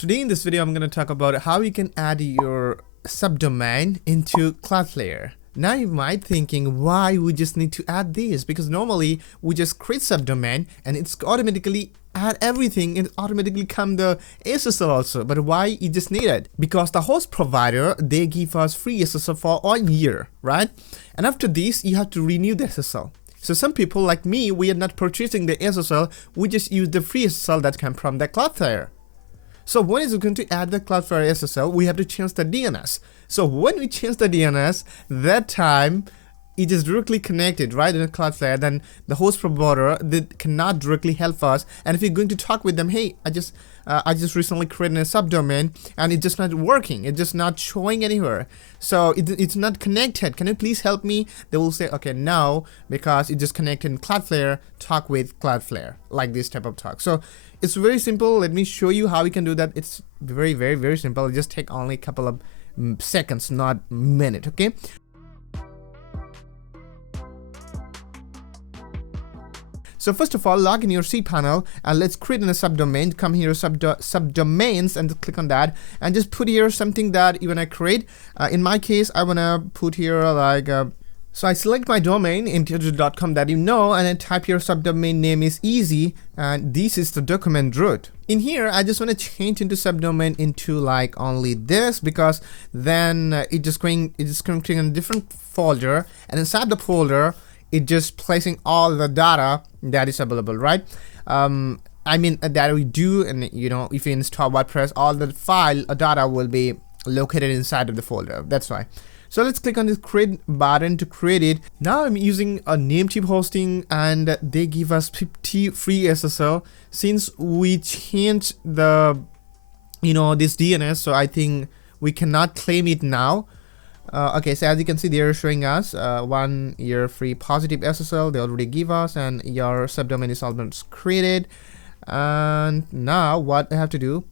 Today in this video, I'm going to talk about how you can add your subdomain into Cloudflare. Now you might thinking why we just need to add this, because normally we just create subdomain and it's automatically add everything and automatically come the SSL also. But why you just need it? Because the host provider, they give us free SSL for 1 year, right? And after this, you have to renew the SSL. So some people like me, we are not purchasing the SSL, we just use the free SSL that come from the Cloudflare. So when is going to add the Cloudflare SSL, we have to change the DNS. So when we change the DNS, that time it is directly connected right in Cloudflare. Then the host provider, they cannot directly help us. And if you're going to talk with them, hey, I just recently created a subdomain and it's just not working. It's just not showing anywhere. So it's not connected. Can you please help me? They will say, okay, no, because it just connected in Cloudflare. Talk with Cloudflare, like this type of talk. So it's very simple. Let me show you how we can do that. It's very, very, very simple. It just take only a couple of seconds, not minute. Okay. So first of all, log in your cPanel and let's create a subdomain. Come here, subdomains, and click on that and just put here something that you wanna create. In my case, I wanna put here like so I select my domain integer.com that you know, and then type your subdomain name is easy, and this is the document root. In here, I just want to change into subdomain into like only this, because then it's just going to a different folder, and inside the folder it just placing all the data that is available, right? I mean that we do, and you know, if you install WordPress, all the file data will be located inside of the folder. That's why. So let's click on this create button to create it. Now I'm using a Namecheap hosting and they give us 50 free SSL. Since we changed the, you know, this DNS, so I think we cannot claim it now. Okay, so as you can see, they're showing us 1 year free positive SSL. They already give us, and your subdomain is almost created. And now what I have to do,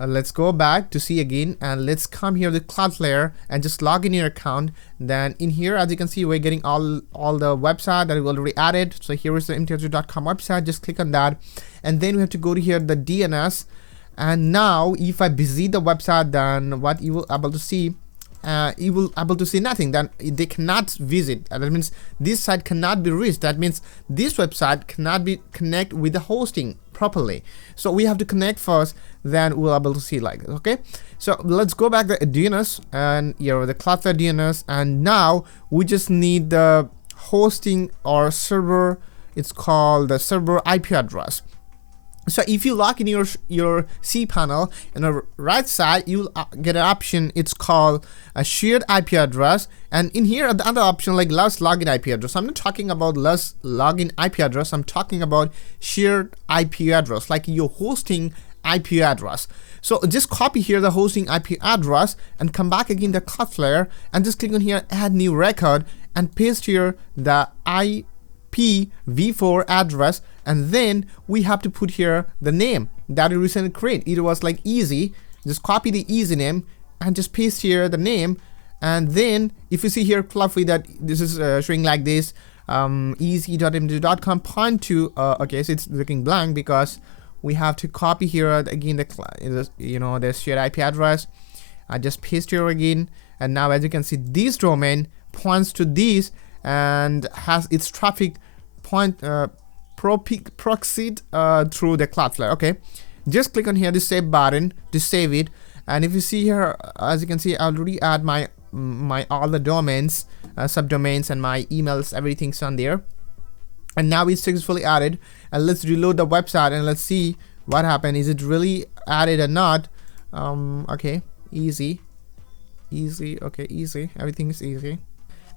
let's go back to see again, and let's come here to Cloudflare and just log in your account. Then in here, as you can see, we're getting all the website that we already added. So here is the integer.com website. Just click on that, and then we have to go to here the DNS. And now if I visit the website, then what you will able to see, you will able to see nothing. Then they cannot visit. That means this site cannot be reached. That means this website cannot be connect with the hosting properly. So we have to connect first, then we'll able to see like this. Okay, so let's go back to DNS and here the Cloudflare DNS, and now we just need the hosting or server. It's called the server IP address. So if you log in your cPanel, on the right side, you'll get an option. It's called a shared IP address. And in here, the other option like last login IP address. I'm not talking about last login IP address. I'm talking about shared IP address, like your hosting IP address. So just copy here the hosting IP address and come back again to Cloudflare and just click on here, add new record, and paste here the IPv4 address, and then we have to put here the name that we recently created. It was like easy. Just copy the easy name and just paste here the name. And then if you see here fluffy that this is showing like this, easy.md.com point to okay, so it's looking blank because we have to copy here again the you know, the shared IP address. I just paste here again, and now as you can see, this domain points to this and has its traffic point proxied through the Cloudflare. Okay, just click on here the save button to save it. And if you see here, as you can see, I already add my all the domains, subdomains, and my emails, everything's on there. And now it's successfully added. And let's reload the website and let's see what happened. Is it really added or not? Okay, easy, okay, easy, everything is easy.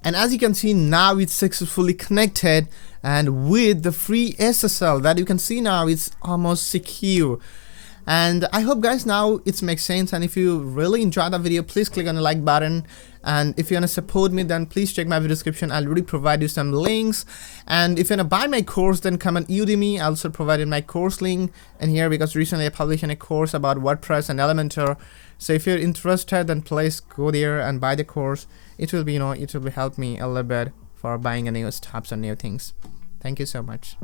And as you can see, now it's successfully connected, and with the free SSL that you can see now, it's almost secure. And I hope guys now it makes sense. And if you really enjoyed the video, please click on the like button. And if you want to support me, then please check my video description. I'll really provide you some links. And if you want to buy my course, then come on Udemy. I also provided my course link in here because recently I published a course about WordPress and Elementor. So if you're interested, then please go there and buy the course. It will be, you know, it will help me a little bit for buying a new stuff and new things. Thank you so much.